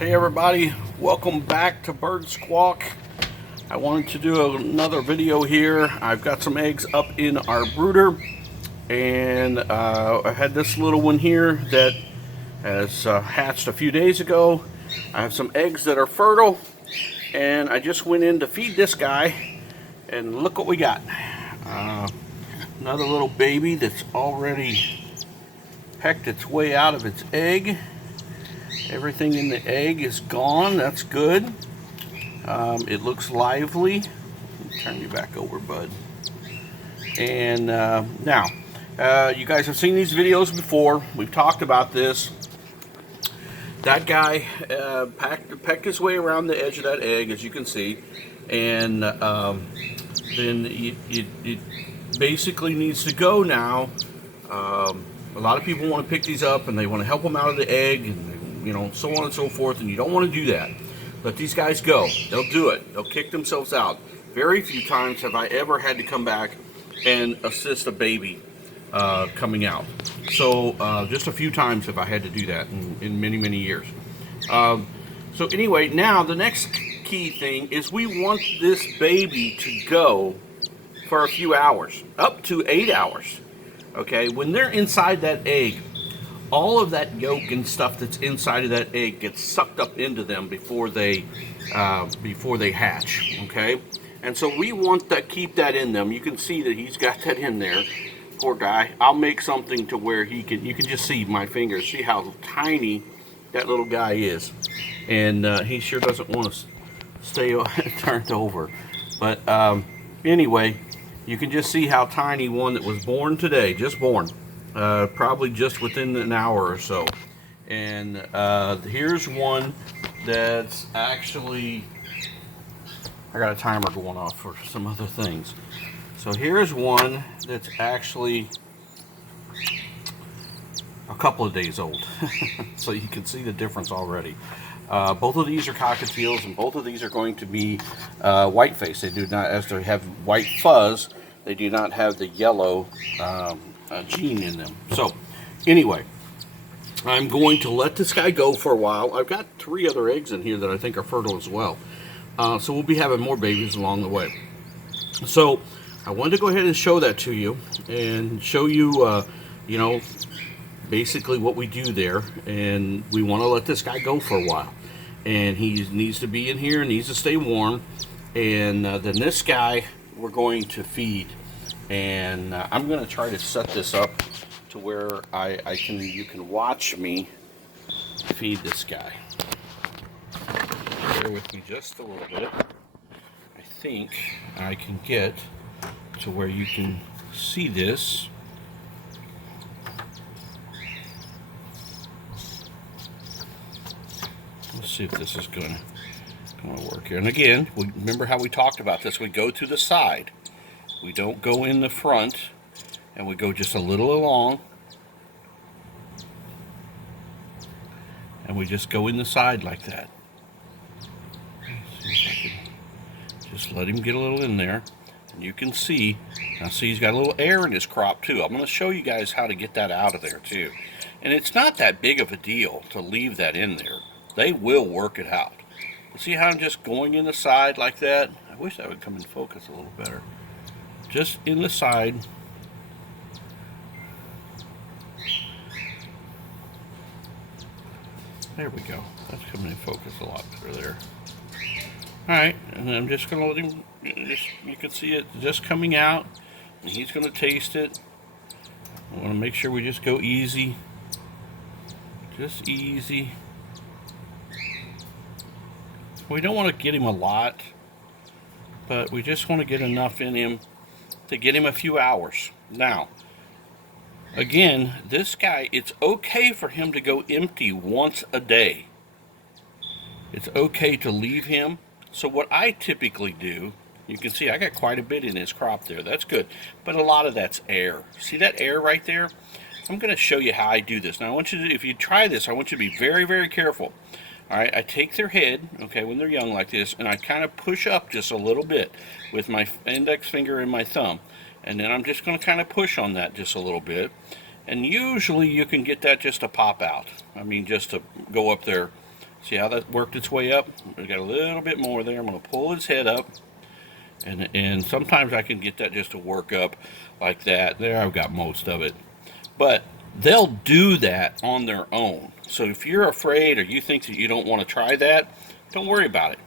Hey everybody, welcome back to Bird Squawk. I wanted to do another video here. I've got some eggs up in our brooder, and I had this little one here that has hatched a few days ago. I have some eggs that are fertile, and I just went in to feed this guy, and look what we got. Another little baby that's already pecked its way out of its egg. Everything in the egg is gone. That's good. It looks lively. Turn you back over, bud. And now, you guys have seen these videos before. We've talked about this. That guy pecked his way around the edge of that egg, as you can see, and then it basically needs to go now. A lot of people want to pick these up and they want to help them out of the egg, and so on and so forth, and you don't want to do that. Let these guys go. They'll do it. They'll kick themselves out. Very few times have I ever had to come back and assist a baby coming out. So just a few times have I had to do that in many, many years. So anyway, now the next key thing is we want this baby to go for a few hours, up to 8 hours. Okay, when they're inside that egg, all of that yolk and stuff that's inside of that egg gets sucked up into them before they hatch. Okay, and so we want to keep that in them. You can see that he's got that in there. Poor guy. I'll make something to where you can just see my fingers. See how tiny that little guy is, and he sure doesn't want to stay turned over. But anyway, you can just see how tiny one that was born today, just born. Probably just within an hour or so. And here's one that's actually, I got a timer going off for some other things. So here's one that's actually a couple of days old. So you can see the difference already. Both of these are cockatiels, and both of these are going to be white face. They do not, as they have white fuzz, they do not have the yellow gene in them. So anyway, I'm going to let this guy go for a while. I've got 3 other eggs in here that I think are fertile as well. So we'll be having more babies along the way. So I wanted to go ahead and show that to you and show you, basically what we do there. And we want to let this guy go for a while. And he needs to be in here, needs to stay warm. And then this guy we're going to feed. And I'm going to try to set this up to where you can watch me feed this guy. Bear with me just a little bit. I think I can get to where you can see this. Let's see if this is going to work here. And again, remember how we talked about this. We go to the side. We don't go in the front, and we go just a little along, and we just go in the side like that. See if I can just let him get a little in there, and you can see, now see he's got a little air in his crop too. I'm going to show you guys how to get that out of there too. And it's not that big of a deal to leave that in there. They will work it out. See how I'm just going in the side like that? I wish that would come in focus a little better. Just in the side. There we go. That's coming in focus a lot better there. Alright, and I'm just going to let him, you can see it just coming out, and he's going to taste it. I want to make sure we just go easy. Just easy. We don't want to get him a lot, but we just want to get enough in him to get him a few hours. Now, again, this guy, it's okay for him to go empty once a day. It's okay to leave him. So what I typically do, you can see I got quite a bit in his crop there. That's good. But a lot of that's air. See that air right there? I'm going to show you how I do this. Now, I want you to, if you try this, I want you to be very, very careful. All right, I take their head, okay, when they're young like this, and I kind of push up just a little bit with my index finger and my thumb. And then I'm just going to kind of push on that just a little bit. And usually you can get that just to pop out. I mean, just to go up there See how that worked its way up? We got a little bit more there. I'm going to pull his head up. And sometimes I can get that just to work up like that. There, I've got most of it. But they'll do that on their own. So if you're afraid or you think that you don't want to try that, don't worry about it.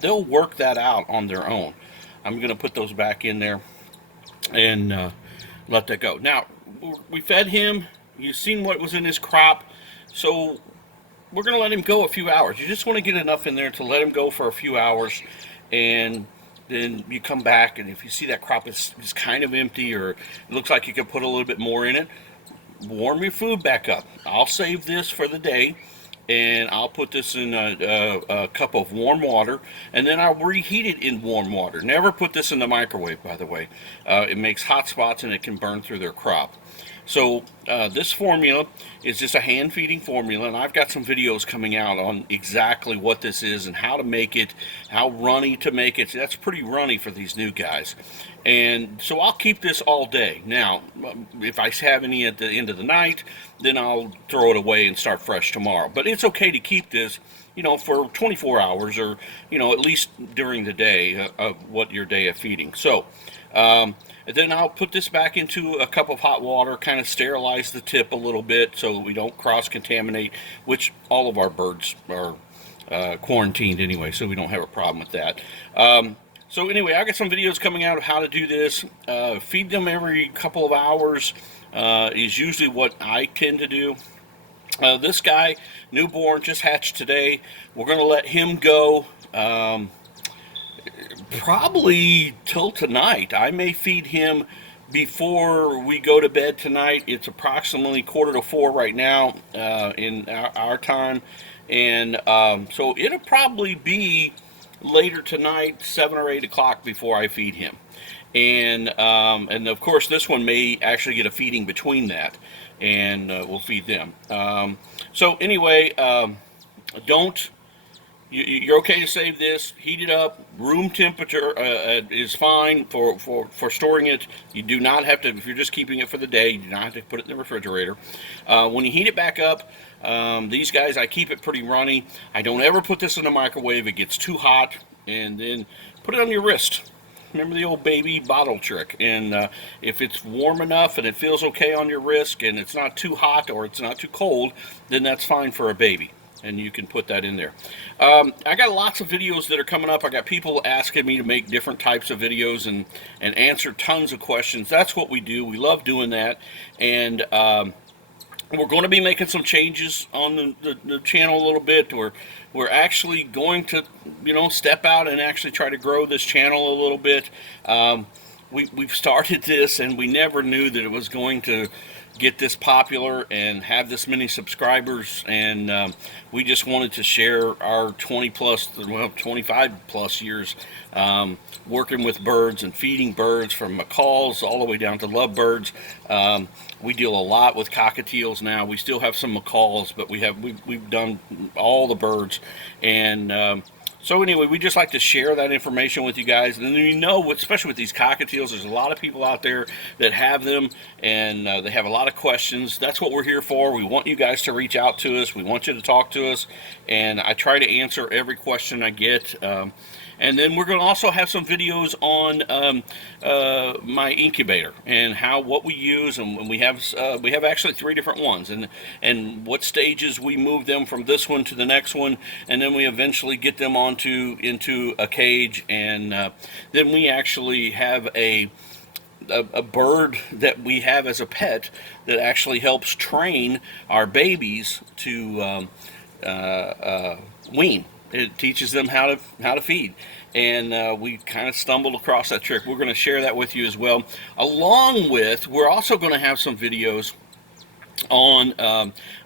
They'll work that out on their own. I'm going to put those back in there and let that go. Now, we fed him. You've seen what was in his crop. So we're going to let him go a few hours. You just want to get enough in there to let him go for a few hours, and then you come back, and if you see that crop is kind of empty or it looks like you could put a little bit more in it, warm your food back up. I'll save this for the day, and I'll put this in a cup of warm water, and then I'll reheat it in warm water. Never put this in the microwave, by the way. It makes hot spots and it can burn through their crop. So this formula is just a hand feeding formula, and I've got some videos coming out on exactly what this is and how to make it, how runny to make it. That's pretty runny for these new guys. And so I'll keep this all day. Now, if I have any at the end of the night, then I'll throw it away and start fresh tomorrow. But it's okay to keep this, you know, for 24 hours or, you know, at least during the day of what your day of feeding. So, and then I'll put this back into a cup of hot water, kind of sterilize the tip a little bit so we don't cross-contaminate, which all of our birds are quarantined anyway, so we don't have a problem with that. So anyway, I got some videos coming out of how to do this. Feed them every couple of hours is usually what I tend to do. This guy, newborn, just hatched today. We're going to let him go probably till tonight. I may feed him before we go to bed tonight. It's approximately 3:45 right now in our time, and so it'll probably be later tonight, 7 or 8 o'clock, before I feed him. And of course this one may actually get a feeding between that, and we'll feed them. So anyway, you're okay to save this, heat it up. Room temperature is fine for storing it. You do not have to, if you're just keeping it for the day, you do not have to put it in the refrigerator. When you heat it back up, these guys, I keep it pretty runny. I don't ever put this in the microwave. It gets too hot, and then put it on your wrist. Remember the old baby bottle trick. And if it's warm enough and it feels okay on your wrist and it's not too hot or it's not too cold, then that's fine for a baby, and you can put that in there. I got lots of videos that are coming up. I got people asking me to make different types of videos and answer tons of questions. That's what we do. We love doing that. And we're going to be making some changes on the channel a little bit. We're actually going to, you know, step out and actually try to grow this channel a little bit. We've started this, and we never knew that it was going to get this popular and have this many subscribers, and we just wanted to share our 25 plus years working with birds and feeding birds, from macaws all the way down to lovebirds. We deal a lot with cockatiels now. We still have some macaws, but we've done all the birds. And so anyway, we just like to share that information with you guys. And then, you know, especially with these cockatiels, there's a lot of people out there that have them, and they have a lot of questions. That's what we're here for. We want you guys to reach out to us. We want you to talk to us, and I try to answer every question I get. And then we're going to also have some videos on my incubator and what we use, and we have actually 3 different ones, and what stages we move them from this one to the next one, and then we eventually get them into a cage, and then we actually have a bird that we have as a pet that actually helps train our babies to wean. It teaches them how to feed, and we kind of stumbled across that trick. We're going to share that with you as well. Along with, we're also going to have some videos on,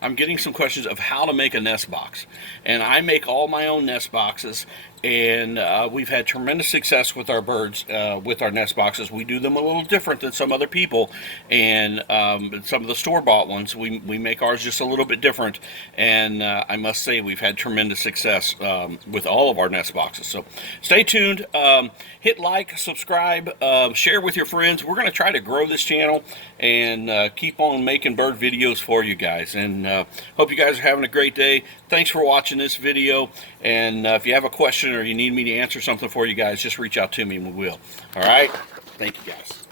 I'm getting some questions of how to make a nest box, and I make all my own nest boxes, and we've had tremendous success with our birds, with our nest boxes. We do them a little different than some other people, and some of the store-bought ones, we make ours just a little bit different, and I must say we've had tremendous success with all of our nest boxes. So stay tuned, hit like, subscribe, share with your friends. We're going to try to grow this channel and keep on making bird videos videos for you guys. And hope you guys are having a great day. Thanks for watching this video. And if you have a question or you need me to answer something for you guys, just reach out to me and we will. All right? Thank you guys.